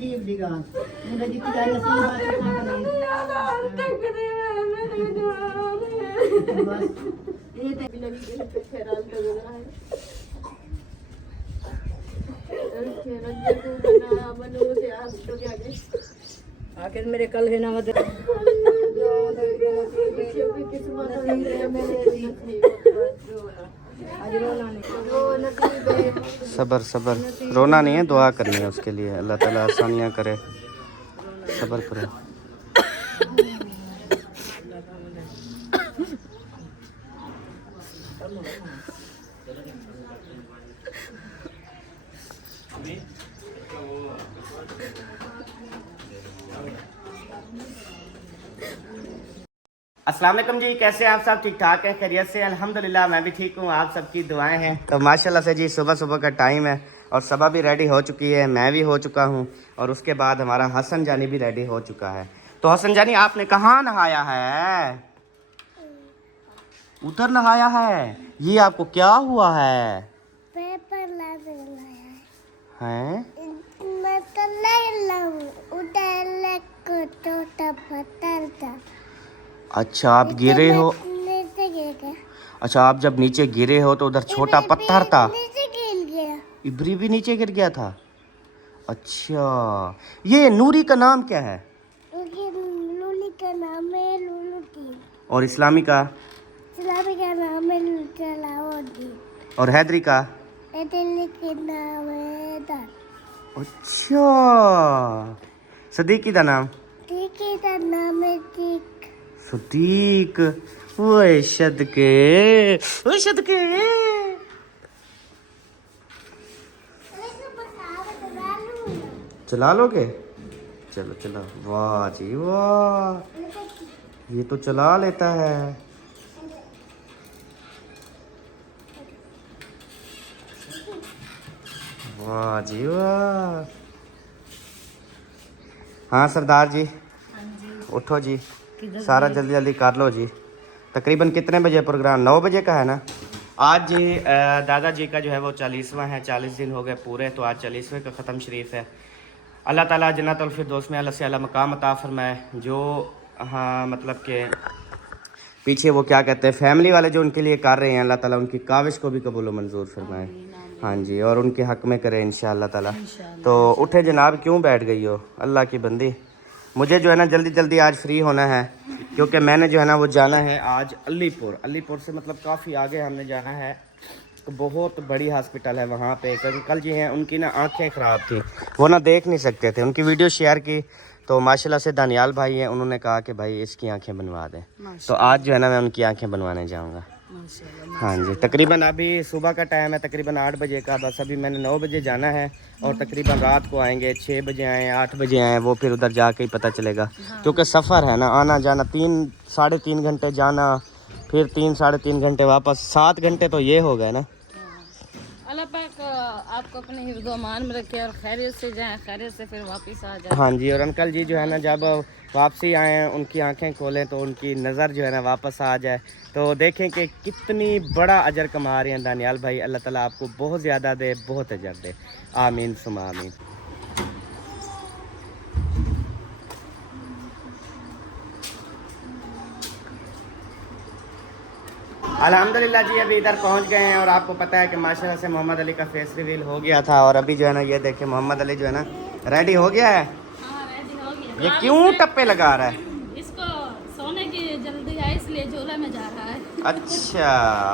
नसीब दी गाल मुंडे दी जाए नसीब बात ना करे बस ये ते लगी के पे फेराल कर रहा है फेराल को बना बनो से आज तो क्या के आखिर मेरे कल है ना जो किस्मत है मेरे सबर सबर, रोना नहीं है, दुआ करनी है उसके लिए, अल्लाह ताला आसानियाँ करे, सबर करो। अस्सलाम वालेकुम जी, कैसे हैं आप सब? ठीक ठाक है, खैरियत से? अल्हम्दुलिल्लाह मैं भी ठीक हूँ, आप सबकी दुआएं हैं। तो माशाल्लाह से जी सुबह सुबह का टाइम है और सबा भी रेडी हो चुकी है, मैं भी हो चुका हूँ और उसके बाद हमारा हसन जानी भी रेडी हो चुका है। तो हसन जानी आपने कहाँ नहाया है? उधर नहाया है? ये आपको क्या हुआ है? पेपर हैं? अच्छा आप गिरे हो? अच्छा आप जब नीचे गिरे हो तो उधर छोटा पत्थर था, इब्री भी नीचे गिर गया था। अच्छा ये नूरी का नाम क्या है? लूली का नाम है लूलू और इस्लामी का? इस्लामी का नाम है सलाउद्दीन। और हैदरी का? हैदरी का नाम है दर। अच्छा सदीकी का नाम? सदीकी का नाम है सदीक। सदीक वो सदके वो सदके। चला लोगे? चलो चलो, वाह जी वाह, ये तो चला लेता है। वाह जी वाह। हाँ सरदार जी, उठो जी, सारा जल्दी जल्दी कर लो जी। तकरीबन कितने बजे प्रोग्राम? 9 बजे का है ना? आज जी दादाजी का जो है वो 40वां है, 40 दिन हो गए पूरे, तो आज 40वें का ख़त्म शरीफ है। अल्लाह ताला जन्नतुल फिरदौस में अल्लाह से अल्लाह मकाम अता फरमाए। जो हाँ मतलब के पीछे वो क्या कहते हैं फैमिली वाले जो उनके लिए कर रहे हैं, अल्लाह ताला उनकी काविश को भी कबूल मंजूर फरमाए। हाँ जी, और उनके हक़ में करे इंशाअल्लाह ताला। तो उठे जनाब, क्यों बैठ गई हो अल्लाह की बंदी? मुझे जो है ना जल्दी जल्दी आज फ्री होना है, क्योंकि मैंने जो है ना वो जाना है आज अलीपुर। अलीपुर से मतलब काफ़ी आगे हमने जाना है, तो बहुत बड़ी हॉस्पिटल है वहाँ पे। क्योंकि कल जी हैं उनकी ना आंखें ख़राब थी, वो ना देख नहीं सकते थे, उनकी वीडियो शेयर की तो माशाल्लाह से दानियाल भाई हैं, उन्होंने कहा कि भाई इसकी आंखें बनवा दें। तो आज जो है ना मैं उनकी आंखें बनवाने जाऊँगा। हाँ जी, तकरीबन अभी सुबह का टाइम है, तकरीबन 8 बजे का, बस अभी मैंने 9 बजे जाना है और तकरीबन रात को आएंगे, 6 बजे आएँ 8 बजे आएँ, वो फिर उधर जाके ही पता चलेगा। क्योंकि सफ़र है ना, आना जाना 3 साढ़े 3 घंटे जाना, फिर 3 साढ़े 3 घंटे वापस, 7 घंटे तो ये हो गए ना। अल्लाह पाक आपको अपने हिफ्ज़-ओ-अमान में रखे और खैरियत से जाएं, खैरियत से फिर वापस आ जाएं। हाँ जी, और अंकल जी जो है ना जब वापसी आए उनकी आंखें खोलें तो उनकी नज़र जो है ना वापस आ जाए, तो देखें कि कितनी बड़ा अजर कमा रहे हैं दानियाल भाई। अल्लाह ताला आपको बहुत ज़्यादा दे, बहुत अजर दे, आमीन सुमा आमीन। अल्हम्दुलिल्लाह जी अभी इधर पहुंच गए हैं और आपको पता है कि माशाल्लाह से मोहम्मद अली का फेस रिवील हो गया था और अभी जो है ना ये देखे मोहम्मद अली जो है ना रेडी हो गया है। हाँ, रेडी हो गया। ये क्यों टप्पे लगा रहा है? इसको सोने की जल्दी है इसलिए झोला में जा रहा है। अच्छा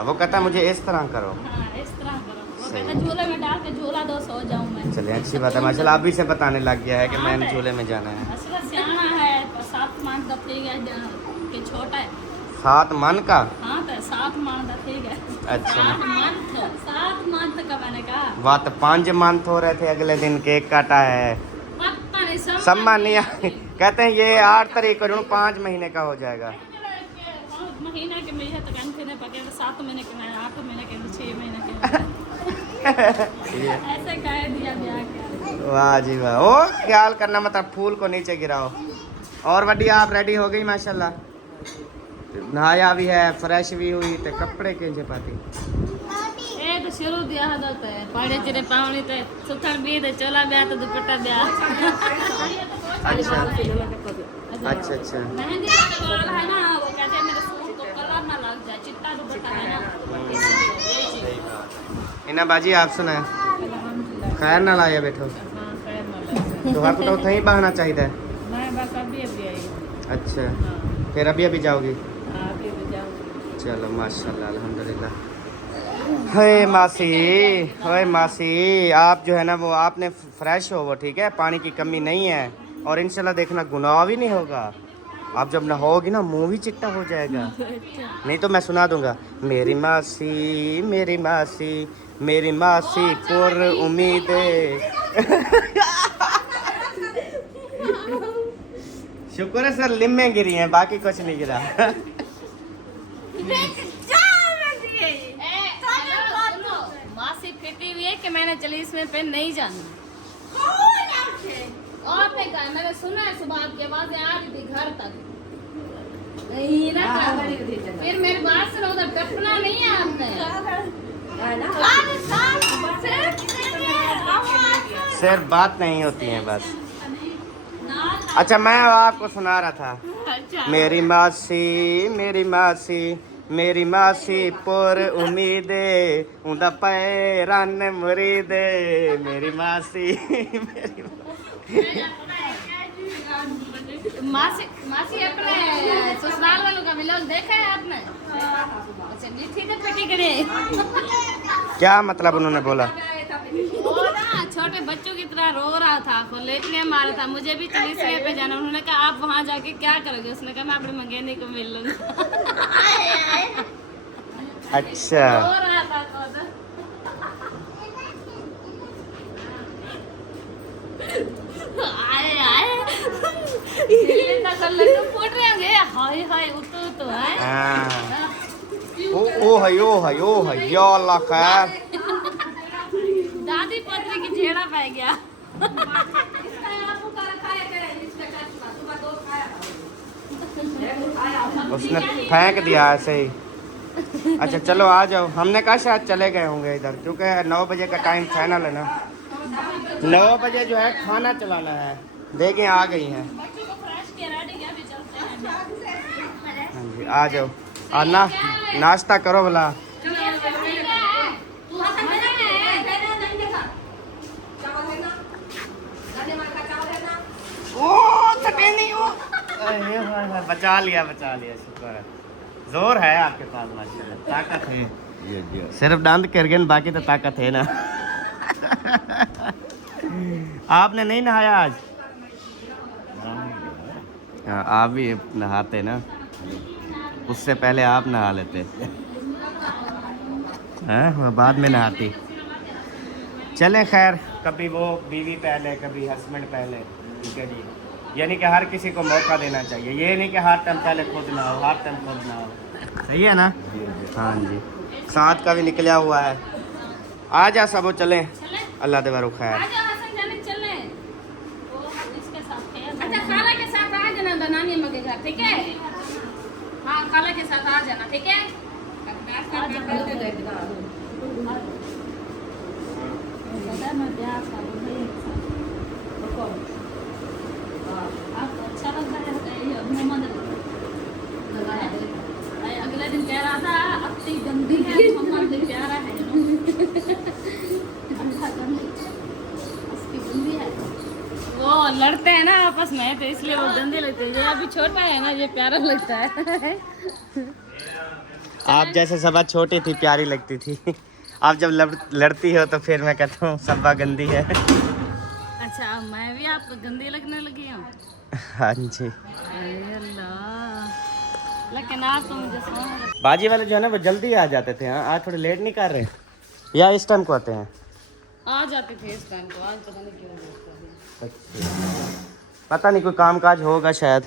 वो कहता है मुझे इस तरह करो। हाँ, इस तरह करो, वो कहता झोले में डाल के झोला दो सो जाऊँ मैं। चलिए अच्छी बात है, माशाल्लाह आप भी से बताने लग गया है कि मैंने झूले में जाना है। असला सियाना है तो 7 मान का ठीक है कि छोटा है 7 मन का? हाँ तो 7 मान का ठीक है। अच्छा 7 मंथ का मैंने कहा। वह तो 5 मंथ हो रहे थे, अगले दिन केक काटा है। पता नहीं सम्मान नहीं कहते हैं ये 8 तारीख को 5 महीने का हो जाएगा। महीने के में तो कंथे ने पके 7 महीने के में 8 महीने के 6 महीने के ऐसे कह दिया ब्याह के। वाह जी वाह, ओ ख्याल करना मतलब फूल को नीचे गिराओ। और वड्डी आप रेडी हो गई माशाल्लाह, नहाया भी है, फ्रेश भी हुई, तो कपड़े केंजे पाती। शुरू दिया था तो पाड़े चिरे पावनी तो सुथन भी तो चोला ब्याह तो दुपट्टा ब्याह अच्छा अच्छा अच्छा मेहंदी वाला है ना, वो कहते हैं मेरे सूट को कलर ना लग जाए, चिट्टा दुपट्टा है ना इसलिए। इना बाजी आप सुनाए खैर ना लाया बैठो तो आपको तो उतना ही बहाना चाहिए। मैं बस अभी अभी आई। अच्छा फिर अभी अभी जाओगी? अभी भी जाऊंगी। चलो माशाल्लाह अल्हम्दुलिल्लाह। हे मासी, ओए मासी, आप जो है ना वो आपने फ्रेश हो वो, ठीक है, पानी की कमी नहीं है और इंशाल्लाह देखना गुनाह भी नहीं होगा। आप जब नहाओगी ना मुंह भी चिट्टा हो जाएगा। नहीं तो मैं सुना दूंगा, मेरी मासी मेरी मासी मेरी मासी पुर उम्मीदें। शुक्र है सर लिम्मे गिरी हैं, बाकी कुछ नहीं गिरा। मासी फिटी हुई है कि मैंने चली इसमें पे नहीं जाना। और मैं कहा, मैंने सुना है सुबह आपकी आवाजें आ रही थी घर तक। नहीं ना फिर मेरी बात सुनो, उधर टपना नहीं है आपने। सिर्फ बात नहीं होती है बस। अच्छा मैं आपको सुना रहा था, अच्छा मेरी मासी मेरी मासी पुर उम्मीदे उंदा पैरन मुरीदे मेरी मासी मेरी मासी अपने ससुराल वालों का व्लॉग देखा है आपने? अच्छा ठीक है पिटी करे। क्या मतलब उन्होंने बोला? वो ना छोटे बच्चों की तरह रो रहा था, को लेटने मारा था। मुझे भी चलीसवे पे जाना, उन्होंने कहा आप वहाँ जाके क्या करोगे? उसने कहा मैं अपने मंगेनी को मिल लूंगा। अच्छा रो रहा था खुद। आए आए दिल्ली तक लड्डू फूट रहे होंगे। हाय हाय उतो तो है। हाँ। ओ है या अल्लाह खैर। दादी पोतरी की झेड़ा पै गया। उसने फेंक दिया ऐसे ही। अच्छा चलो आ जाओ, हमने कहा शायद चले गए होंगे इधर, क्योंकि 9 बजे का टाइम फाइनल है ना। 9 बजे जो है खाना चलाना है। देखें आ गई हैं। बच्चों को फ्रेश किया रेडी किया, अभी चलते हैं। हाँ जी आ जाओ, आना नाश्ता करो भला। बचा लिया शुक्र है। जोर है आपके पास माशाल्लाह, ताकत है। सिर्फ दांत कर गए, बाकी तो ताकत है ना। आपने नहीं नहाया आज? हाँ आप भी नहाते ना, उससे पहले आप नहा लेते हैं, वो बाद में नहाती। चले खैर, कभी वो बीवी पहले कभी हस्बैंड पहले, ठीक है जी। यानी कि हर किसी को मौका देना चाहिए, ये नहीं कि हर टाइम पहले खुद ना हो, हर टाइम खुद ना हो। सही है ना? हाँ जी, साथ का भी निकला हुआ है। आ जा सबो चलें, अल्लाह दे बारो खैर। अच्छा खाला के साथ आ जाना नानी अम्मा के घर, ठीक है? हाँ खाला के साथ आ जाना, ठीक है? आपको अच्छा लग रहा है मोहम्मद? अगले दिन कह रहा था अति गंदी है, मोहम्मद भी प्यारा है। अच्छा गंदी है, वो लड़ते हैं ना आपस में, तो इसलिए वो गंदे लगते हैं। ये अभी छोटा है ना, ये प्यारा लगता है। आप जैसे सबा छोटी थी प्यारी लगती थी, आप जब लड़ती हो तो फिर मैं कहता हूँ सबा गंदी है। अच्छा मैं भी आपको गंदी लगने लगी हूँ? हाँ जी। लेकिन आप तो मुझे समझ। बाजी वाले जो है ना वो जल्दी आ जाते थे। हाँ आज थोड़े लेट नहीं कर रहे, या इस टाइम को आते हैं? आ जाते थे इस टाइम को, आज पता नहीं क्यों। अच्छा पता नहीं, कोई काम काज होगा शायद,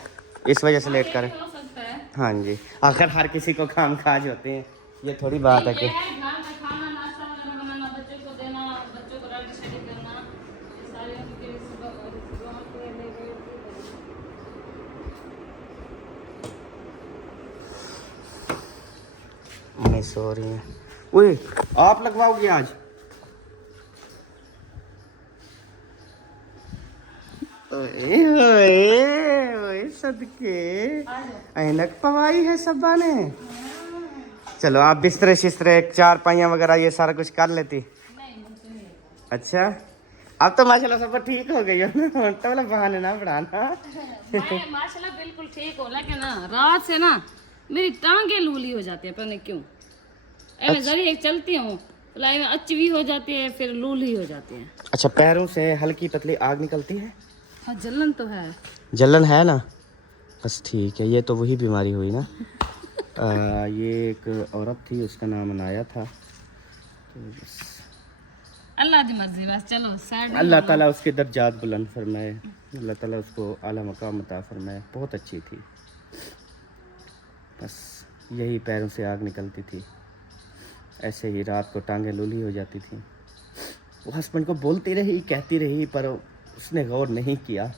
इस वजह से लेट करें। हो सकता है। हाँ जी, आखिर हर किसी को काम काज होते हैं, ये थोड़ी बात है कि खाना नाश्ता वगैरह बनाना, बच्चों को देना, बच्चों को रेडी शेडी करना, सारी उनकी नहीं सो रही है। ओए आप लगवाओगे आज? ओए ओए ओए सदके ऐनक पवाई है सब्बा ने। चलो आप बिस्तरे शिस्तरे चारपाइयाँ वगैरह ये सारा कुछ कर लेती। अच्छा अब तो माशाल्लाह सब ठीक हो गई हो ना, तो मतलब बहाने ना बढ़ाना। मैं माशाल्लाह बिल्कुल ठीक हो, लेकिन ना रात से ना मेरी टांगे लूली हो जाती है, पता नहीं क्यों। मैं जरिए चलती हूँ तो लाइन अच्छी हो जाती है, फिर लूली हो जाती है। अच्छा पैरों से हल्की पतली आग निकलती है? हाँ जलन तो है। जलन है ना, बस ठीक है, ये तो वही बीमारी हुई ना। ये एक औरत थी, उसका नाम अनाया था, तो बस अल्लाह की मर्जी, बस चलो साइड। अल्लाह ताला उसके दर्जात बुलंद फरमाए, अल्लाह ताला उसको आला मकाम अता फरमाए। बहुत अच्छी थी, बस यही पैरों से आग निकलती थी, ऐसे ही रात को टांगें लूली हो जाती थी। वो हस्बैंड को बोलती रही, कहती रही, पर उसने गौर नहीं किया।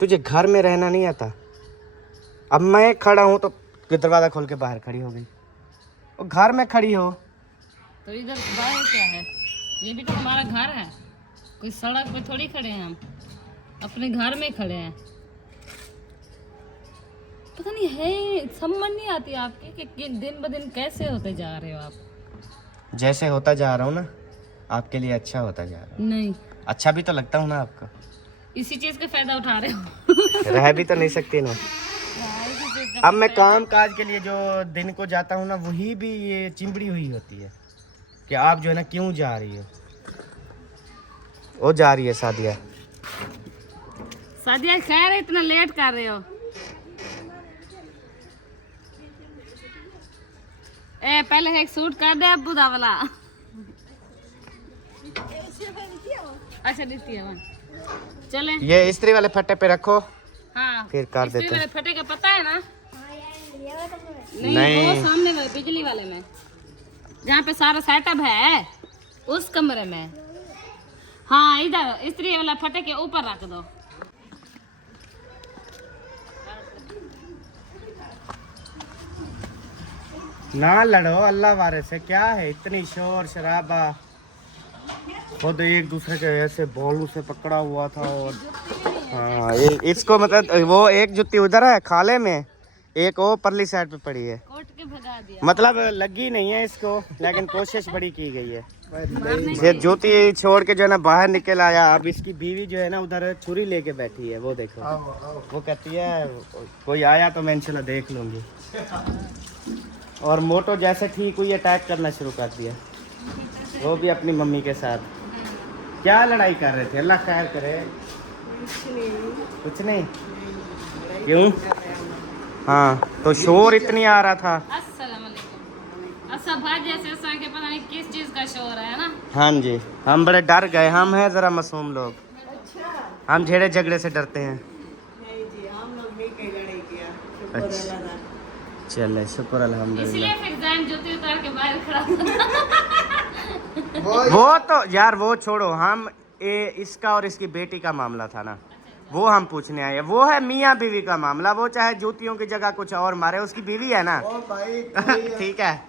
तुझे घर में रहना नहीं आता? अब मैं खड़ा हूँ तो दरवाजा खोल के बाहर खड़ी हो गई, और घर में खड़ी हो तो इधर बाहर क्या है? ये भी तो हमारा घर है, कोई सड़क पे थोड़ी खड़े हैं हम, अपने घर में खड़े हैं। पता नहीं है, समझ नहीं आती आपकी कि दिन ब दिन कैसे होते जा रहे हो आप। जैसे होता जा रहा हूँ ना, आपके लिए अच्छा होता जा रहा हूँ। नहीं, अच्छा भी तो लगता हूँ ना आपको। इसी चीज का फायदा उठा रहे हो। रह भी तो नहीं सकती ना। इसी चीज का। अब मैं काम काज के लिए जो दिन को जाता हूँ ना, वही भी ये चिंबड़ी हुई होती है कि आप जो है ना क्यों जा रही हो। वो जा रही है सादिया। सादिया खैर इतना लेट कर रहे हो? ए पहले एक सूट कर दे अब्बू दा वाला। अच्छा दीती है वहाँ। चले ये इस्त्री वाले फट्टे पे रखो, हाँ फिर कर इस्त्री देते हैं। वाले फटे का पता है ना? नहीं, नहीं। वो सामने वाले बिजली वाले में, जहाँ पे सारा सेटअप है, उस कमरे में। हाँ इधर इस्त्री वाला फटे के ऊपर रख दो। ना लड़ो अल्लाह वारे से, क्या है इतनी शोर शराबा। खुद एक दूसरे के ऐसे बॉलों से पकड़ा हुआ था, और हाँ इसको मतलब वो एक जुत्ती उधर है खाले में, एक वो परली साइड पे पड़ी है, कोट के भगा दिया। मतलब लगी नहीं है इसको, लेकिन कोशिश बड़ी की गई है। ये जूती छोड़ के जो है ना बाहर निकल आया। अब इसकी बीवी जो है ना उधर छुरी लेके बैठी है, वो देखो। वो कहती है कोई आया तो मैं इंशाल्लाह देख लूंगी। और मोटो जैसे ठीक हुई अटैक करना शुरू कर दिया, वो भी अपनी मम्मी के साथ। क्या लड़ाई कर रहे थे? अल्लाह खैर करे। कुछ नहीं। क्यों? हाँ तो शोर इतनी आ रहा था। अस्सलाम वालेकुम। अच्छा भाई जैसे ऐसा कि पता नहीं किस चीज का शोर है ना। हाँ जी, हम बड़े डर गए। हम हैं जरा मासूम लोग, हम झेड़े झगड़े से डरते हैं। अच्छा चले शुक्र अल्हम्दुलिल्लाह। इसलिए फिर जान जूती उतार के बाहर खड़ा। वो तो यार वो छोड़ो, हम इसका और इसकी बेटी का मामला था ना, वो हम पूछने आए। वो है मियाँ बीवी का मामला, वो चाहे जूतियों की जगह कुछ और मारे, उसकी बीवी है ना। ठीक है।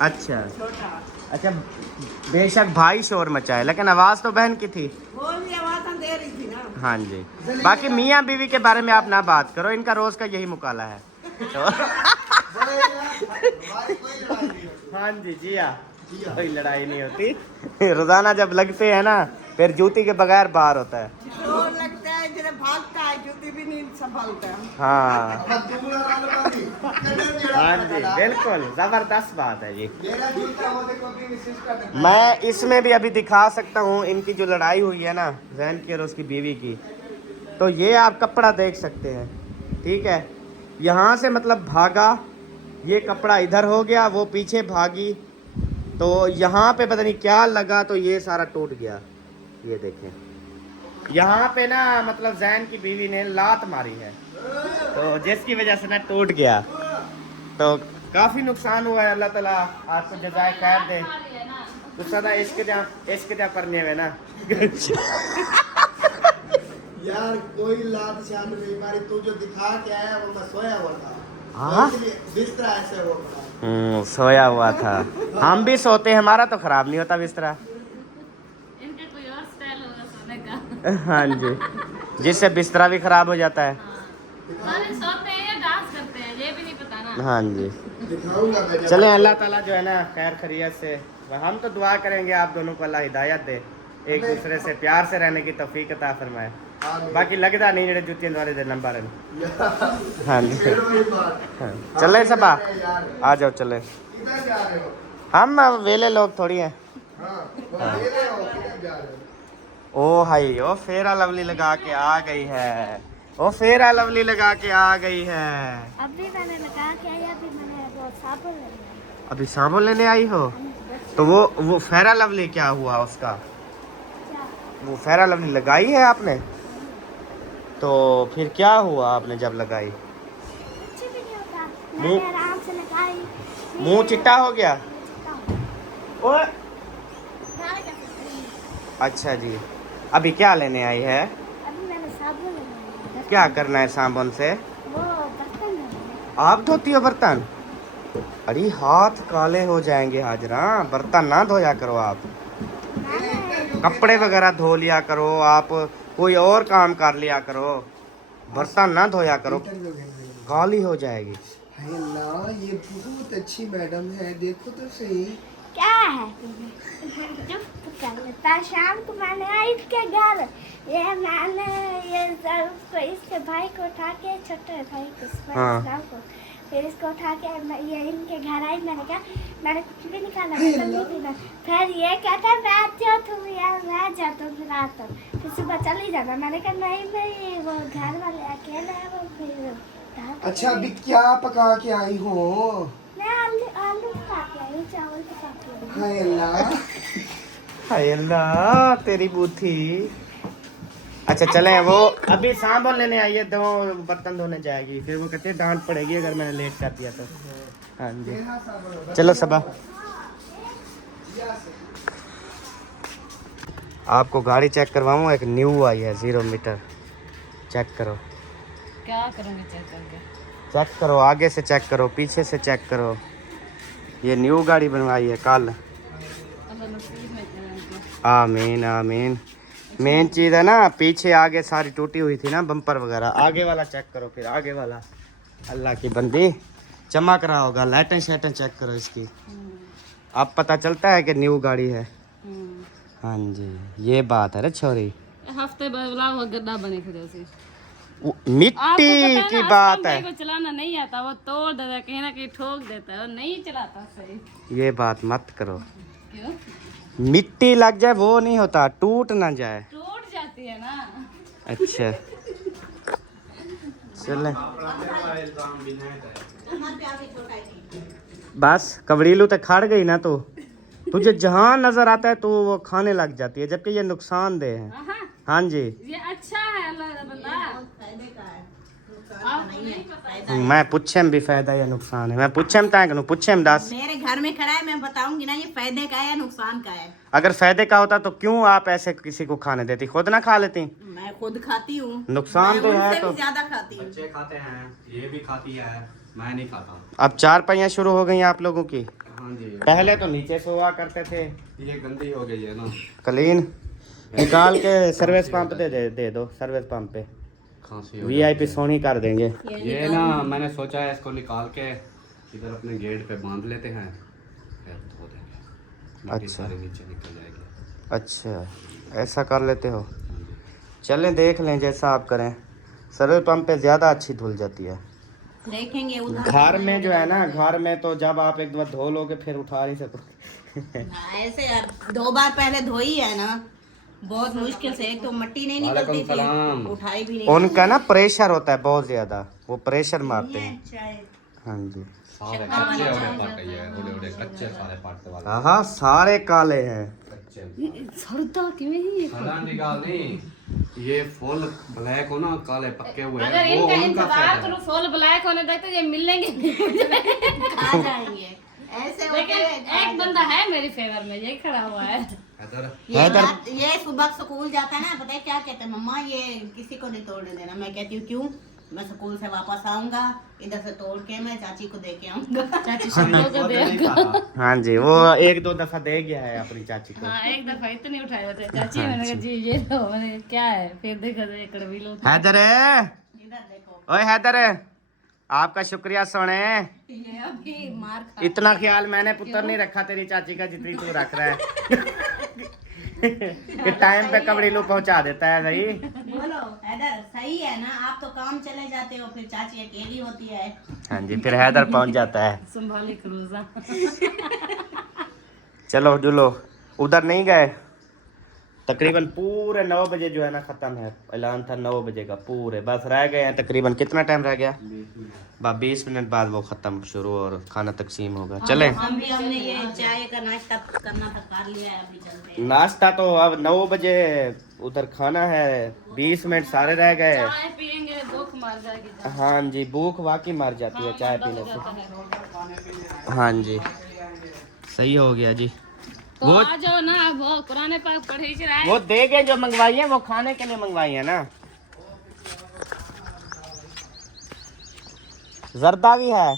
अच्छा अच्छा, बेशक भाई शोर मचाए, लेकिन आवाज तो बहन की थी। हाँ जी, बाकी मियाँ बीवी के बारे में आप ना बात करो, इनका रोज का यही मुकाला है। हाँ जी हाँ, कोई लड़ाई नहीं होती। रोजाना जब लगते हैं ना, फिर जूती के बगैर बाहर होता है। लगता है जब भागता है जूती भी नहीं संभालता है। हाँ हाँ जी बिल्कुल, जबरदस्त बात है जी। मैं इसमें भी अभी दिखा सकता हूँ इनकी जो लड़ाई हुई है ना, जैन की और उसकी बीवी की। तो ये आप कपड़ा देख सकते हैं, ठीक है। यहाँ से मतलब भागा, ये कपड़ा इधर हो गया, वो पीछे भागी, तो यहाँ पे पता नहीं क्या लगा, तो ये सारा टूट गया। ये देखें, यहाँ पे ना मतलब जैन की बीवी ने लात मारी है, तो जिसकी वजह से ना टूट गया। तो काफ़ी नुकसान हुआ है। अल्लाह ताला आपको जज़ाए खैर दे। तू सदा इश्क जा परने में ना। यार कोई लात शाम नहीं मारी, तू जो दिखा के आया वो मैं सोया हुआ था। हाँ? तो इसलिए बिस्तर ऐसे हो पड़ा। सोया हुआ था। हम भी सोते हैं, हमारा तो खराब नहीं होता बिस्तरा। इनका कोई और स्टाइल होगा सोने का। हाँ जी, जिससे बिस्तरा भी खराब हो जाता है। अरे सोते हैं या डांस करते हैं ये भी नहीं पता ना। हाँ जी, दिखाऊंगा मैं जब- चले अल्लाह ताला जो है ना खैर खैरियत से, हम तो दुआ करेंगे आप दोनों को अल्लाह हिदायत दे, एक दूसरे से प्यार से रहने की तौफीक अता फरमाए। आमीन। बाकी लगता नहीं जेडे जुत्तियां द्वारे दे नंबर है। हाँ जी, फिर वही बात। हाँ। चले सबा, यार आ जाओ चले। किधर जा रहे हो? हम वेले लोग थोड़ी हैं। हाँ, ये रहे हो, किधर जा रहे हो? ओ हाई, ओ फेरा लवली लगा के आ गई है, ओ फेरा लवली लगा के आ गई है। अभी मैंने लगा के आई, अभी मैंने वो साबुन ले लिया। अभी साबुन लेने आई हो? तो वो फेरा लवली क्या हुआ उसका? क्या? वो फेरा लवली लगाई है आपने? तो फिर क्या हुआ आपने जब लगाई? कुछ भी नहीं होता, मुंह- मैंने आराम से लगाई। मुंह चिट्टा हो गया? ओए, गाने का सकती। अच्छा जी। अभी क्या लेने आई है? अभी मैंने साबुन ले लिया। क्या करना है साबुन से? वो बर्तन है। आप धोती हो बर्तन? अरे हाथ काले हो जाएंगे हाजरा, बर्तन ना धोया करो आप, कपड़े वगैरह धो लिया करो आप, कोई और काम कर लिया करो, बर्तन ना धोया करो, काली हो जाएगी। हाय अल्लाह, ये बहुत अच्छी मैडम है, देखो तो सही। क्या है? चुप कर लेता। शाम को मैंने आई के घर, ये मैंने ये को इसके भाई को उठा के, छोटे भाई को, हाँ। को फिर इसको उठा के ये इनके घर आई। मैंने कहा मैंने कुछ भी नहीं खाना, मतलब नहीं पीना। फिर ये कहता बैठ जाओ तुम यार, रह जा तुम रात तक, फिर सुबह चली जाना। मैंने कहा नहीं भाई, वो घर वाले अकेले हैं, वो फिर अच्छा अभी क्या पका के आई हो? मैं आलू पका के आई हूँ, चावल पका के आई हूँ। हाय अल्लाह, हाय अल्लाह तेरी बूथी। अच्छा चले, वो अभी साबुन लेने आई है, दो बर्तन धोने जाएगी, फिर वो कहते हैं डांट पड़ेगी अगर मैंने लेट कर दिया तो। हाँ जी, चलो सबा। आपको गाड़ी चेक करवाऊँ, एक न्यू आई है 0 मीटर, चेक करो। क्या करूँगी चेक करके? चेक करो, आगे से चेक करो, पीछे से चेक करो, ये न्यू गाड़ी बनवाई है कल। अल्लाह नसीब में करे इनको। आमीन आमीन। मेन चीज़ है ना, पीछे आगे सारी टूटी हुई थी ना बम्पर वगैरह, आगे वाला चेक करो, फिर आगे वाला। अल्लाह की बंदी चमक रहा होगा, लाइटें शाइटें चेक करो इसकी, अब पता चलता है कि न्यू गाड़ी है। हाँ जी, ये बात है रे छोरी, हफ्ते बाद वो गड्ढा बने खड़े से। मिट्टी की बात है। को चलाना नहीं आता, वो तोड़ देता है, कहीं ना कहीं ठोक देता है, वो नहीं चलाता सही। ये बात मत करो, क्यों? मिट्टी लग जाए वो नहीं होता, टूट ना जाए। टूट जाती है ना। अच्छा चले, बस कबड़ीलू तो खड़ गई ना, तो तुझे जहाँ नजर आता है तो वो खाने लग जाती है, जबकि ये नुकसानदेह है। हाँ, हाँ जी, ये अच्छा है अल्लाह का बंदा। आपको नहीं पता। मैं पूछे में भी फायदा या नुकसान है, मैं पूछे में तक पूछे में 10। मेरे घर में खड़ा है, मैं बताऊंगी ना ये फायदे का है या नुकसान का है। अगर फायदे का होता तो क्यों आप ऐसे किसी को खाने देती, खुद ना खा लेती? मैं खुद खाती हूँ, नुकसान तो है तो। ज्यादा खाती हूँ। बच्चे खाते हैं, ये भी खाती है, मैं नहीं खाता। अब 4 पहियां शुरू हो गई आप लोगों की। हाँ जी, पहले तो नीचे सोया करते थे, ये गंदी हो गई है ना, क्लीन निकाल के सर्विस पंप दे दो, सर्विस पंप पे खांसी हो VIP सोनी कर देंगे। ये ना मैंने सोचा है इसको निकाल के इधर अपने गेट पे बांध लेते हैं, फिर धो देंगे, मिट्टी अच्छा। सारी नीचे निकल जाएगी। अच्छा ऐसा कर लेते हो, चलें देख लें जैसा आप करें। सर्विस पंप पे ज़्यादा अच्छी धुल जाती है। देखेंगे उधर। घर में जो है ना, घर में तो जब आप एक बार धो लोगे फिर उठा नहीं सकोगे। ऐसे यार 2 बार पहले धोई है ना, बहुत मुश्किल से, एक तो मट्टी नहीं निकलती वालेकुम सलाम। थी, उठाई भी नहीं। उनका ना प्रेशर होता है बहुत ज़्यादा, वो प्रेशर मारते हैं। चाहे हाँ जी, सारे कच्चे उड़े पाटे ये उड़े उड़े कच्चे सारे पाटे वाले हाँ सारे काले हैं। कच्चे सरदा किਵੇਂ ही सलान की गाल नहीं, ये फुल ब्लैक हो ना, काले पक्के हुए अगर हैं, वो इनका उनका इंतजार फायदा करो है। फुल ब्लैक होने तक तो ये मिलेंगे नहीं मुझे। खा जाएंगे। ऐसे लेकिन होते एक बंदा है मेरी फेवर में, ये खड़ा हुआ है। ये सुबह स्कूल जाता है ना, पता है क्या कहते हैं, मम्मा ये किसी को नहीं तोड़ने देना। मैं कहती हूँ क्यों? मैं स्कूल से वापस आऊंगा, इधर से तोड़ के मैं चाची को दे के आऊंगा। चाची शब्दों को देगा। हाँ जी, वो 1-2 दफा दे गया है अपनी चाची को। हाँ, एक दफा इतने उठाए होते चाची, मैंने कहा जी ये लो, मैंने क्या है, फिर देखा तो एक कड़वी लो। हैदर, इधर देखो, ओए हैदर, आपका शुक्रिया सोने। ये अभी मार खा। इतना ख्याल मैंने पुत्र नहीं रखा तेरी चाची का जितनी तू रख रहा है। कि टाइम पे कबड़ीलू पहुंचा देता है भाई। बोलो हैदर, सही है ना? आप तो काम चले जाते हो, फिर चाची अकेली होती है। हाँ जी, फिर हैदर पहुंच जाता है। संभाली क्रूजा। चलो जुलो, उधर नहीं गए। तकरीबन पूरे 9 बजे जो है ना खत्म है, ऐलान था 9 बजे का पूरे, बस रह गए हैं तकरीबन, कितना टाइम रह गया? 20 मिनट बाद वो खत्म शुरू और खाना तकसीम होगा। चले, हमने ये चाय का नाश्ता करना था, कर लिया है, अभी चलते हैं। नाश्ता तो अब 9 बजे, उधर खाना है, 20 मिनट सारे रह गए। चाय पियेंगे भूख मर जाएगी। हाँ जी, भूख वाकई मर जाती है चाय पीने से। हाँ जी, सही हो गया जी। तो आ जाओ ना, अब वो कुरान पाक पढ़ ही रहा है। वो दे गए जो मंगवाई है, वो खाने के लिए मंगवाई है ना। जर्दा भी है।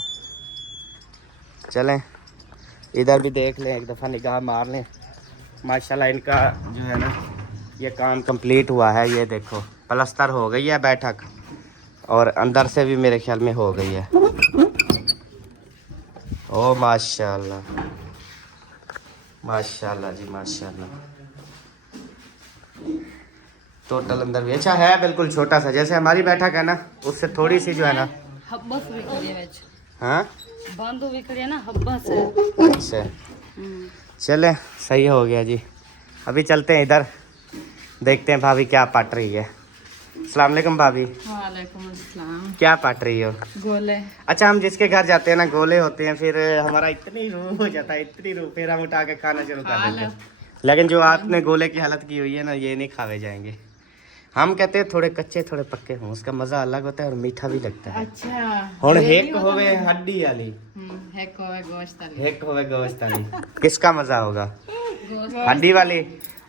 चलें इधर भी देख लें, एक दफ़ा निगाह मार लें। माशाल्लाह इनका जो है ना ये काम कंप्लीट हुआ है। ये देखो प्लस्तर हो गई है बैठक, और अंदर से भी मेरे ख्याल में हो गई है। ओ माशाल्लाह, माशाल्लाह जी माशाल्लाह। टोटल अंदर भी अच्छा है, बिल्कुल छोटा सा, जैसे हमारी बैठक है ना उससे थोड़ी सी जो है ना। हब्बस विकड़ी है विच, हाँ बांधो विकड़ी है ना, हब्बस है। अच्छा, चले सही हो गया जी। अभी चलते हैं इधर, देखते हैं भाभी क्या पाट रही है। अस्सलाम वालेकुम भाभी। वालेकुम अस्सलाम। क्या पाट रही हो? गोले। अच्छा, हम जिसके घर जाते हैं ना गोले होते हैं, फिर हमारा इतनी रूह हो जाता है, इतनी रूह, फिर हम उठा के खाना शुरू कर देते हैं। लेकिन जो आपने गोले की हालत की हुई है ना, ये नहीं खावे जाएंगे। हम कहते हैं थोड़े कच्चे थोड़े पक्के हों, उसका मजा अलग होता है और मीठा भी लगता है। अच्छा, हुण हिक होवे हड्डी वाली, एक होवे गोश्त वाली। हिक होवे गोश्त वाली, किसका मजा होगा? हड्डी वाली।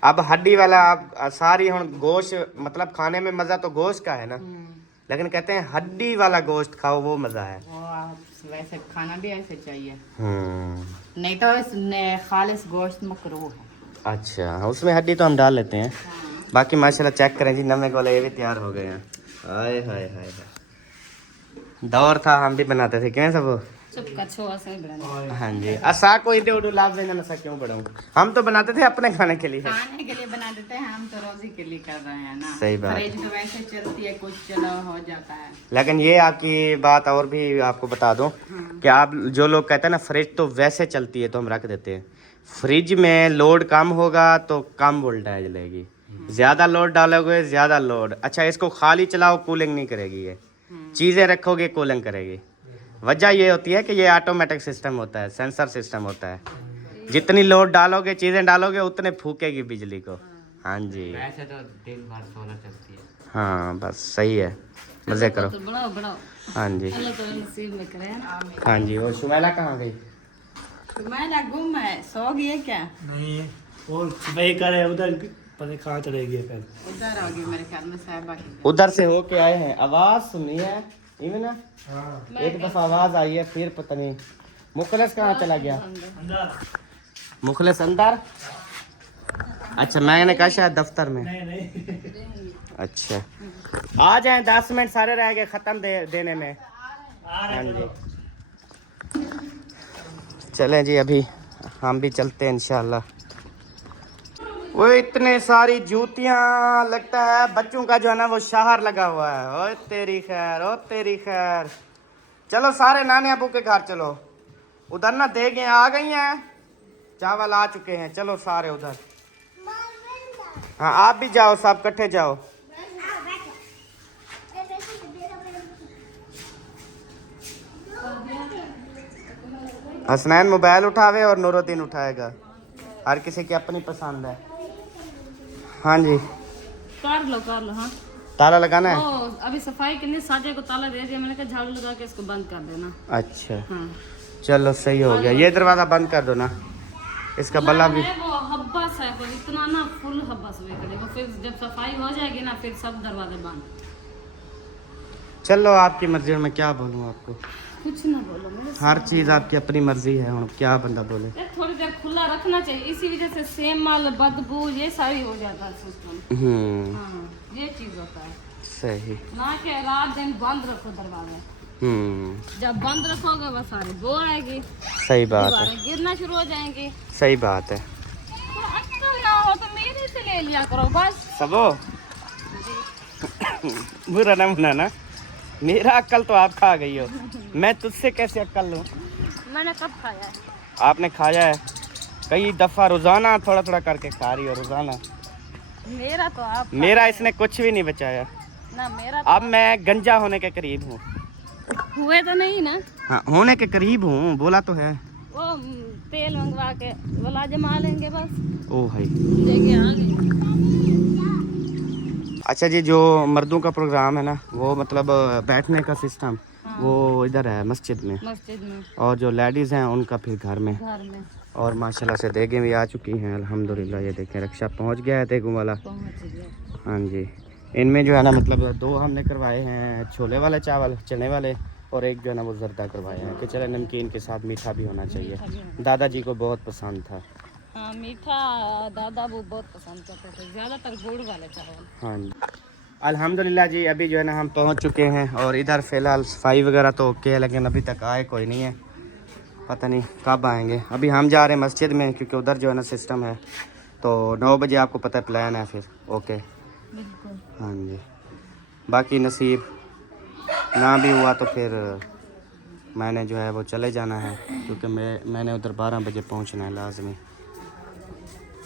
अब हड्डी वाला आप सारी हुण गोश्त, मतलब खाने में मजा तो गोश्त का है ना, लेकिन कहते हैं हड्डी वाला गोश्त खाओ, वो मजा है। वैसे खाना भी ऐसे चाहिए, हम्म, नहीं तो इसने खालिस गोश्त मकरूह है। अच्छा, उसमें हड्डी तो हम डाल लेते हैं। बाकी माशाल्लाह चेक करें जी, नवे गोले ये भी तैयार हो गए हैं। हाय हाय हाय हाय, दौर था हम भी बनाते थे, क्यों सब? चुप का छोआ से बना। हाँ जी, असा कोई दे उडू लाभ देना नसा क्यों बढ़ाऊं? हम तो बनाते थे अपने खाने के लिए। खाने के लिए बना देते हैं, हम तो रोजी के लिए कर रहे हैं ना। सही बात। फ्रिज तो वैसे चलती है, कुछ चला हो जाता है। लेकिन ये आपकी बात और भी आपको बता दूं कि आप जो लोग कहते हैं ना फ्रिज तो वैसे चलती है, तो हम रख देते हैं। फ्रिज में लोड कम होगा तो कम वोल्टेज लेगी, ज्यादा लोड डालोगे ज्यादा लोड। अच्छा, इसको खाली चलाओ कूलिंग नहीं करेगी, ये चीजें रखोगे कूलिंग करेगी। वजह ये होती है कि ये ऑटोमेटिक सिस्टम होता है, सेंसर सिस्टम होता है। जितनी लोड डालोगे, चीजें डालोगे, उतने फूकेगी बिजली को। हाँ जी, वैसे तो दिन भर सोलर चलती है। हाँ बस सही है, मजे करो। तो बढ़ाओ बढ़ाओ, हाँ जी, अल्लाह ताला नसीब में करे ना। हाँ जी। और शुमैला कहाँ गई? तो मैं ना गुम है, सो गई है क्या? नहीं, और वही करे उधर, पता कहाँ चले गए फिर। उधर होगी मेरे ख्याल में, साहिबा की। उधर से होके आए हैं, आवाज सुनी है इमना? एक दफा आवाज आई है, फिर पता नहीं। मुखलिस कहाँ चला गया? मुखलिस अंदर? अच्छा, मैंने कहा शायद दफ्तर में। अच्छा, आ जाए, 10 मिनट सारे रह गए खत्म देने में। हाँ जी, चलें जी, अभी हम भी चलते हैं इंशाल्लाह। वो इतने सारी जूतियां, लगता है बच्चों का जो है ना वो शहर लगा हुआ है। ओ तेरी खैर, ओ तेरी खैर। चलो सारे नाने अबू के घर चलो, उधर ना देखें आ गई हैं, चावल आ चुके हैं। चलो सारे उधर। हाँ आप भी जाओ, सब इकट्ठे जाओ। हसनैन मोबाइल उठावे और नूरुद्दीन उठाएगा, हर किसी की अपनी पसंद है। हाँ जी, कर लो हाँ। ताला लगाना है। ओ, अभी सफाई करनी, साजिया को ताला दे दिया, मैंने कहा झाड़ू लगा के इसको बंद कर देना। अच्छा, हाँ, चलो सही हो गया। ये दरवाज़ा बंद कर दो ना, इसका बल्ला भी। है वो हब्बस है, पर इतना ना फुल हब्बस वे करेगा। फिर जब सफाई हो जाएगी ना, फिर सब दरवाजे बंद। चलो आपकी मर्जी, मैं क्या बोलूँ आपको, कुछ ना बोलो मेरे हर चीज़ आपकी अपनी मर्जी है, हम क्या बंदा बोले। यार, थोड़ी देर खुला रखना चाहिए, इसी वजह से सेमल बदबू ये सारी हो जाता है सिस्टम। हाँ, ये चीज होता है, सही। ना कि रात दिन बंद रखो दरवाजा। जब बंद रखोगे बस सारी बो आएगी, सही बात है, दीवारें गिरना शुरू हो जाएंगी। सही बात है। तो अक्ल ना हो तो मेरे से ले लिया करो बस। सबो बुरा ना मनाना, मेरा अक्ल तो आप खा गई हो, मैं तुझसे कैसे अक्ल लूँ। मैंने कब खाया है? आपने खाया है कई दफ़ा, रोज़ाना थोड़ा थोड़ा करके खा रही हो रोज़ाना। मेरा तो आप मेरा इसने कुछ भी नहीं बचाया। ना मेरा अब मैं गंजा होने के करीब हूँ। हुए तो नहीं ना। हाँ, होने के करीब हूँ, बोला तो है। वो तेल मंगवा के वाला जमा लेंगे बस। ओ भाई, देखिए आ गई। अच्छा जी, जो मर्दों का प्रोग्राम है ना, वो मतलब बैठने का सिस्टम वो इधर है मस्जिद में, और जो लेडीज़ हैं उनका फिर घर में। और माशाल्लाह से देखें भी आ चुकी हैं अल्हम्दुलिल्लाह। ये देखें रक्षा पहुंच गया है देगू वाला। हाँ जी, इनमें जो है ना मतलब 2 हमने करवाए हैं, छोले वाले चावल, चने वाले, और एक जो है ना वो जर्दा करवाए हैं कि चले नमकीन के साथ मीठा भी होना चाहिए। दादाजी को बहुत पसंद था। हाँ, मीठा दादा वो बहुत पसंद करते थे, ज़्यादातर गुड़ वाले चावल। हाँ जी, अल्हम्दुलिल्लाह जी। अभी जो है ना हम पहुंच चुके हैं, और इधर फ़िलहाल सफाई वगैरह तो ओके है, लेकिन अभी तक आए कोई नहीं है, पता नहीं कब आएंगे। अभी हम जा रहे हैं मस्जिद में, क्योंकि उधर जो है ना सिस्टम है, तो 9 बजे आपको पता है प्लान है फिर। ओके, बिल्कुल। हाँ जी, बाकी नसीब ना भी हुआ तो फिर मैंने जो है वो चले जाना है, क्योंकि मैंने उधर 12 बजे पहुंचना है लाजमी।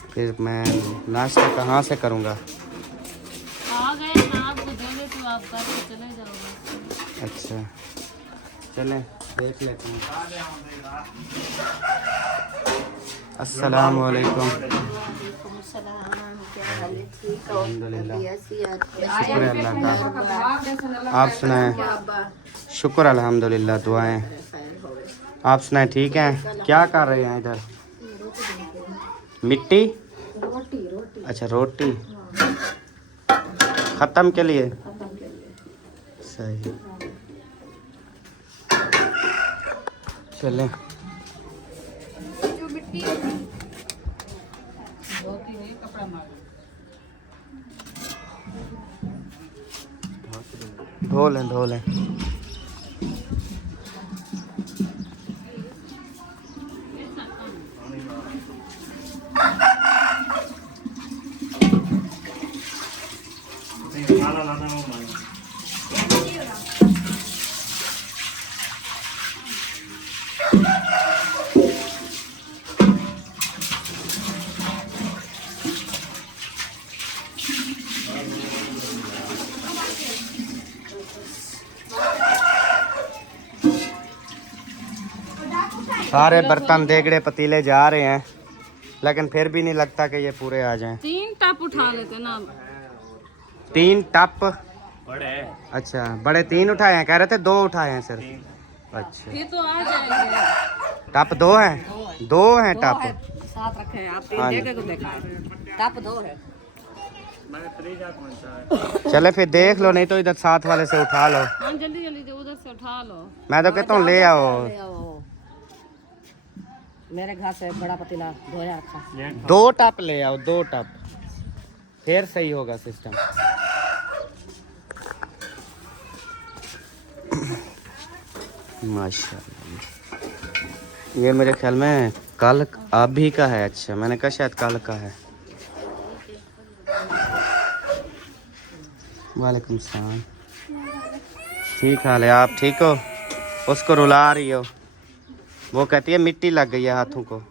फिर मैं नाश्ता कहाँ से करूँगा? आ गए ना, आपको दे दे तो आप करके चले जाओगे। अच्छा, चलें देख लेते हैं। अस्सलाम वालेकुम। अल्हम्दुलिल्लाह, शुक्र है अल्लाह का। आप सुनाएं? शुक्र अल्हम्दुलिल्लाह, दुआएं। आप सुनाएं, ठीक हैं? क्या कर रहे हैं इधर? मिट्टी? अच्छा, रोटी ख़त्म के लिए। सही, चलें। धो लें। सारे बर्तन देगड़े पतीले जा रहे हैं, लेकिन फिर भी नहीं लगता कि ये पूरे आ जाएं। 3 टप उठा लेते ना। 3 टप बड़े? अच्छा, बड़े 3 उठाए हैं, कह रहे थे 2 उठाए हैं सर। अच्छा, ये तो आ जाएंगे। टप 2 हैं? 2 हैं टप? साथ रखे हैं आप, 3 हाँ देखे तो देखा है, टप 2 है। चले फिर देख लो, नहीं तो इधर साथ वाले से उठा लो। हाँ, जल्दी जल्दी उधर से उठा लो। मैं तो कहता हूँ ले आओ। मेरे घर से बड़ा पतीला धोया रखा। 2 टप ले आओ, 2 टप, फिर सही होगा सिस्टम। माशाल्लाह, ये मेरे ख्याल में कल अभी का है। अच्छा, मैंने कहा शायद कल का है। वालेकुम सलाम। ठीक हाल है, आप ठीक हो? उसको रुला रही हो, वो कहती है मिट्टी लग गई है हाथों को।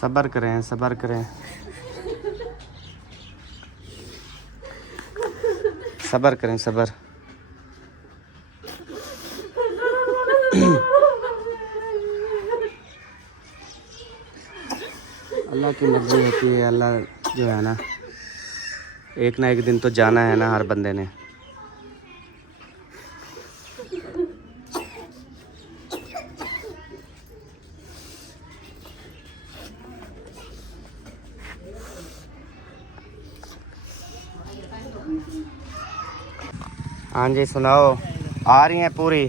सब्र करें सब्र करें सब्र करें सब्र। अल्लाह की मर्जी होती है। अल्लाह जो है ना एक ना एक दिन तो जाना है ना हर बंदे ने। हाँ जी सुनाओ, आ रही हैं पूरी।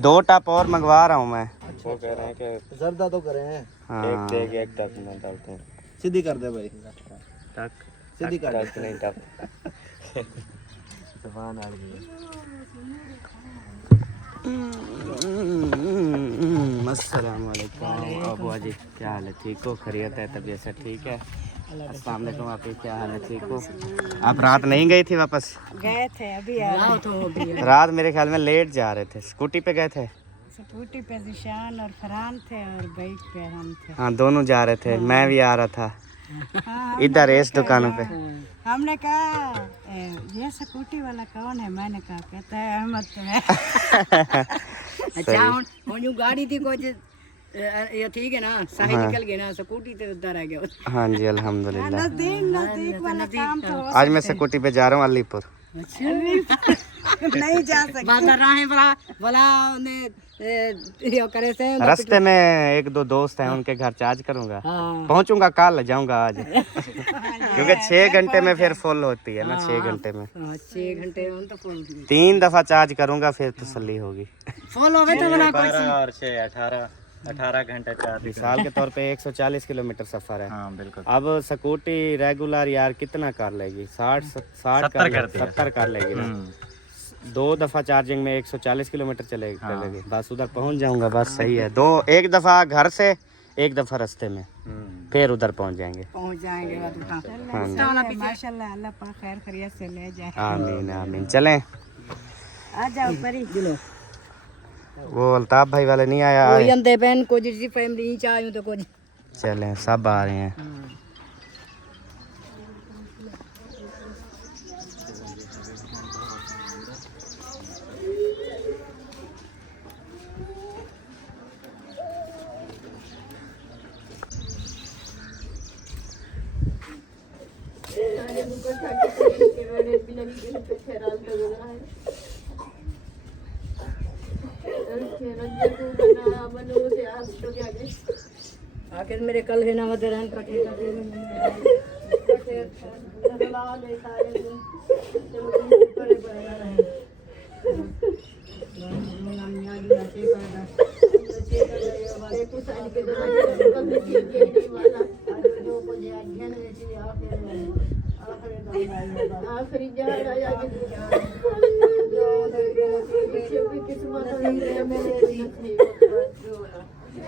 दो टप और मंगवा रहा हूँ मैं। वो कह रहे हैं कि जर्दा तो करे हैं। हाँ। एक देख एक टप में डालते हैं। सीधी कर दे भाई। टक सीधी कर दे। टक नहीं टप। जबान आ गई। अस्सलाम वालेकुम अबू जी, क्या हाल है? ठीक हो? खैरियत है? तबीयत सब ठीक है? अस्सलाम वालेकुम आप, क्या हाल है? ठीक हो? आप रात नहीं गई थी वापस? गए थे अभी रात मेरे ख्याल में लेट जा रहे थे। स्कूटी पे गए थे? स्कूटी पे जिशान और फरहान थे और बाइक पे हम थे। हाँ दोनों जा रहे थे। मैं भी आ रहा था इधर इस दुकानों पे। हमने कहा ये स्कूटी वाला कौन है? मैंने कहा कहता है अहमद तो है। अच्छा हूँ गाड़ी थी कुछ ये ठीक है ना, सही निकल गए ना, स्कूटी तो उधर आ गया। हाँ जी अल्हम्दुलिल्लाह। नजदीक वाला काम तो आज मैं स्कूटी पे जा रहा हूँ अलीपुर। नहीं जा सकते भला करे से रास्ते में एक दो दोस्त हैं उनके घर चार्ज करूंगा। पहुंचूंगा कल, जाऊंगा आज क्योंकि 6 घंटे में फिर फुल होती है ना। 6 घंटे में 6 घंटे में तो फुल 3 दफा चार्ज करूंगा फिर तसल्ली होगी। फुल हो गए तो बना कुछ 18 घंटे चार्ज। मिसाल के तौर पे 140 किलोमीटर सफर है। हाँ बिल्कुल। अब स्कूटी रेगुलर यार कितना कर लेगी? 70 कर लेगी ना। 2 दफा चार्जिंग में 140 किलोमीटर चलेगी। बस उधर पहुंच जाऊंगा। बस सही है। एक दफा घर से, एक दफा रास्ते में, फिर उधर पहुंच जाएंगे। माशाल्लाह अल्लाह पाक खैर खैरियत से ले जाए। आमीन आमीन। चलें आ जाओ परी दिलो। वो अल्ताफ भाई वाले नहीं आया? कोई अंदे बहन को जी फैमिली चाहिए तो कुछ चलें सब आ रहे हैं। आखिर मेरे कल है ना वदरन कटे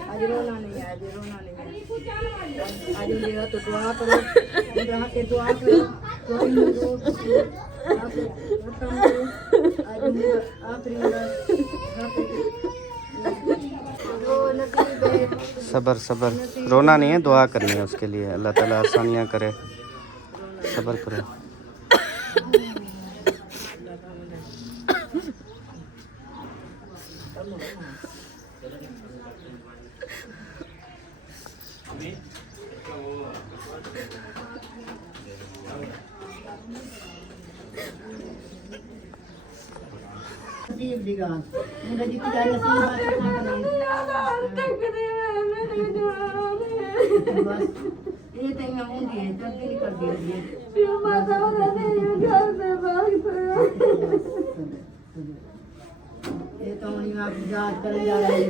आज रोना नहीं है, आज रोना नहीं है। आज मेरा तो दुआ करो, यहाँ के दुआ करो, आज मेरा आखिरी सबर सबर, रोना नहीं है, दुआ करनी है उसके लिए। अल्लाह ताला आसानियाँ करे, सबर करो। ये तो आप याद कर जा रहे हैं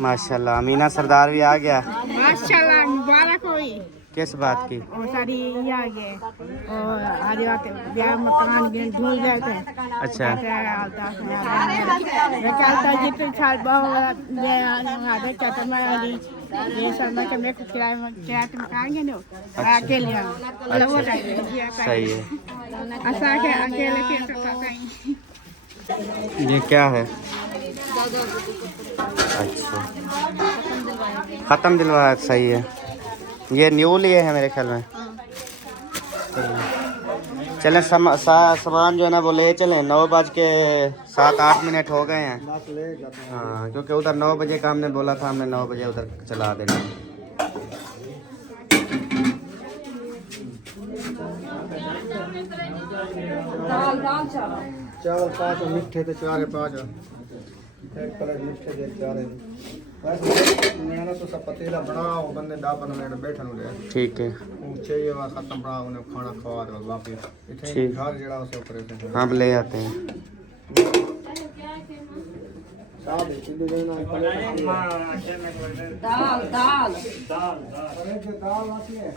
माशाल्लाह अमीना सरदार भी आ गया। माशाल्लाह मुबारक होई। किस बात की? और सारी ये आ गए और आज रात ब्याह मकान गिन ढूंढ जाए थे। अच्छा चलता जितने साल बहुत मैं चाहता मैं ये सब मैं कमरे को किराए में कहांगे ना अकेले सही है। अकेले के ये क्या है? अच्छा, ख़त्म दिलवाया, सही है। ये न्यू लिए है मेरे ख्याल में। चलें सामान जो है ना वो ले चलें। 9:07-8 हो गए हैं। हाँ, क्योंकि उधर 9 बजे का हमने बोला था, हमने 9 बजे उधर चला देना। चावल 5 मिठे तो 4 है 5 एक प्लेट मिठे दे 4 है। वैसे मैंने तो सब पतीला बनाओ बंदे 10-15 मिनट बैठन हो गए। ठीक है, ऊंचे ये वा खत्म बनाओ उन्हें खाना खवा दो वापस इथे ठीक। घर जेड़ा उसे ऑपरेशन हम ले आते हैं। साहब सीधे देना दाल दाल दाल आती है।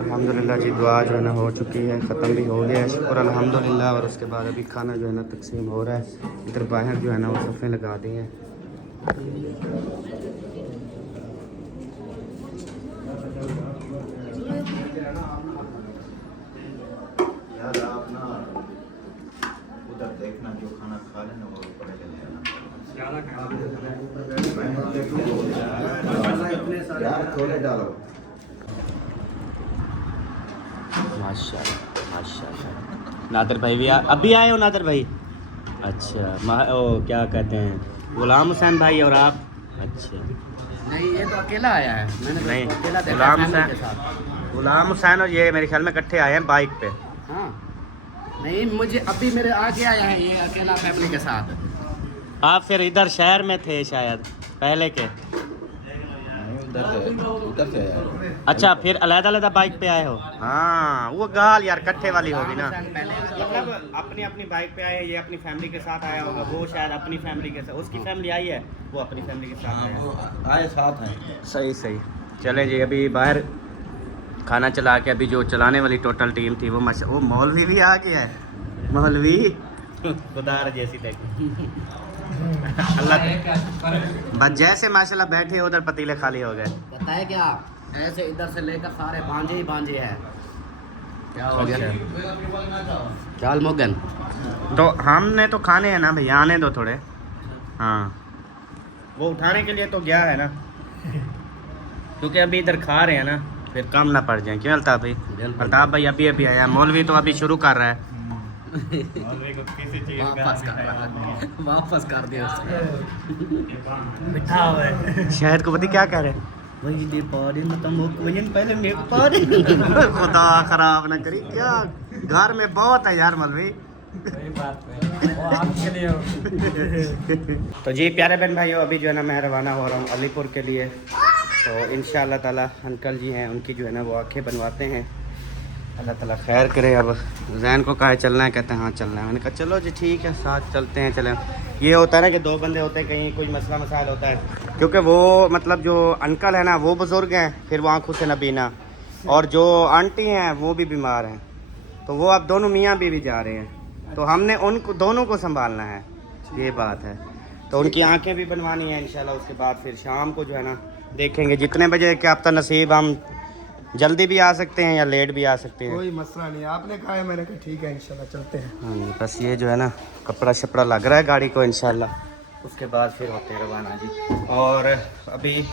अल्हम्दुलिल्लाह जी, दुआ जो है ना हो चुकी है, ख़त्म भी हो गया है, शुक्र अल्हम्दुलिल्लाह। और उसके बाद अभी खाना जो है ना तकसीम हो रहा है। इधर बाहर जो है ना वो सफ़े लगा दी हैं। यार आप ना उधर देखना, जो खाना खा लेना वो ऊपर चले जाना। यार थोड़े डालो। माशाल्लाह माशाल्लाह। नादिर भाई भी अभी आए हो? नादिर भाई, अच्छा। ओ क्या कहते हैं, गुलाम हुसैन भाई और आप? अच्छा, नहीं ये तो अकेला आया है, मैंने नहीं, तो अकेला देखा गुलाम फैमिली के हुसैन, साथ। गुलाम हुसैन और ये मेरे ख्याल में इकट्ठे आए हैं बाइक पे। हाँ नहीं, मुझे अभी मेरे आगे आया है ये अकेला फैमिली के साथ। आप फिर इधर शहर में थे शायद पहले के? उधर से आया। अच्छा, फिर अलग-अलग बाइक पे आए हो? हाँ, वो गाल यार कट्ठे वाली होगी ना। मतलब अपनी अपनी बाइक पे आए, ये अपनी फैमिली के साथ आया होगा, वो शायद अपनी फैमिली के साथ, उसकी फैमिली आई है, वो अपनी फैमिली के साथ आया। आए साथ हैं। सही सही। चले जी, अभी बाहर खाना चला के अभी जो चलाने वाली टोटल टीम थी वो वो मौलवी भी आ गया है। मौलवी खुदार जैसी देखी अल्लाह। बस जैसे माशाल्लाह बैठे उधर पतीले खाली हो गए। बताए क्या, ऐसे इधर से लेकर सारे भांजे ही भांजे हैं। क्या हो गया चाल मोगन? तो हमने तो खाने हैं ना भैया, आने दो थोड़े। हाँ, वो उठाने के लिए तो गया है ना, क्योंकि अभी इधर खा रहे हैं ना, फिर कम ना पड़ जाए। क्यों अल्ताफ भाई? अल्ताफ भाई अभी अभी आया, मौलवी तो अभी शुरू कर रहा है। मौलवी को किसी चीज़ वापस कर दिया बिठा हुआ है। शायद को पता क्या कह रहे हैं, वही दे पारे मतलब वजन पहले मेरे पारे। खुदा खराब ना करी, क्या घर में बहुत है यार मौलवी। तो जी प्यारे बहन भाइयों, अभी जो है ना मैं रवाना हो रहा हूँ अलीपुर के लिए। तो इंशाअल्लाह ताला अंकल जी हैं, उनकी जो है ना वो आँखें बनवाते हैं। अल्लाह ताला खैर करे। अब जैन को कहा चलना है, कहते हैं हाँ चलना है। मैंने कहा चलो जी ठीक है, साथ चलते हैं। चलें, ये होता है ना कि दो बंदे होते हैं, कहीं कोई मसला मसाइल होता है, क्योंकि वो मतलब जो अंकल है ना वो बुज़ुर्ग हैं, फिर वो आँखों से नबीना, और जो आंटी हैं वो भी बीमार हैं। तो वो अब दोनों मियाँ बीवी जा रहे हैं, तो हमने उनको दोनों को संभालना है, ये बात है। तो उनकी आंखें भी बनवानी है इंशाल्लाह। उसके बाद फिर शाम को जो है ना देखेंगे जितने बजे क्या पता नसीब, हम जल्दी भी आ सकते हैं या लेट भी आ सकते हैं। कोई मसला नहीं, आपने कहा है, मैंने कहा ठीक है इंशाल्लाह चलते हैं। हाँ, बस ये जो है ना कपड़ा शपड़ा लग रहा है गाड़ी को इंशाल्लाह, उसके बाद फिर होते हैं रवाना जी। और अभी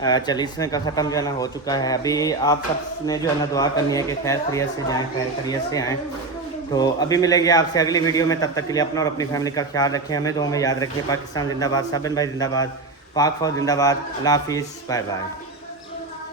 40वें का ख़त्म जो है ना हो चुका है। अभी आप सब ने जो है ना दुआ करनी है कि खैर खैरियत से जाएँ, खैर खैरियत से आएँ। तो अभी मिलेंगे आपसे अगली वीडियो में, तब तक के लिए अपना और अपनी फैमिली का ख्याल रखें, हमें दुआ में याद रखें। पाकिस्तान जिंदाबाद, साबिन भाई जिंदाबाद, पाक फौज जिंदाबाद। अल्लाह हाफिज़, बाय बाय।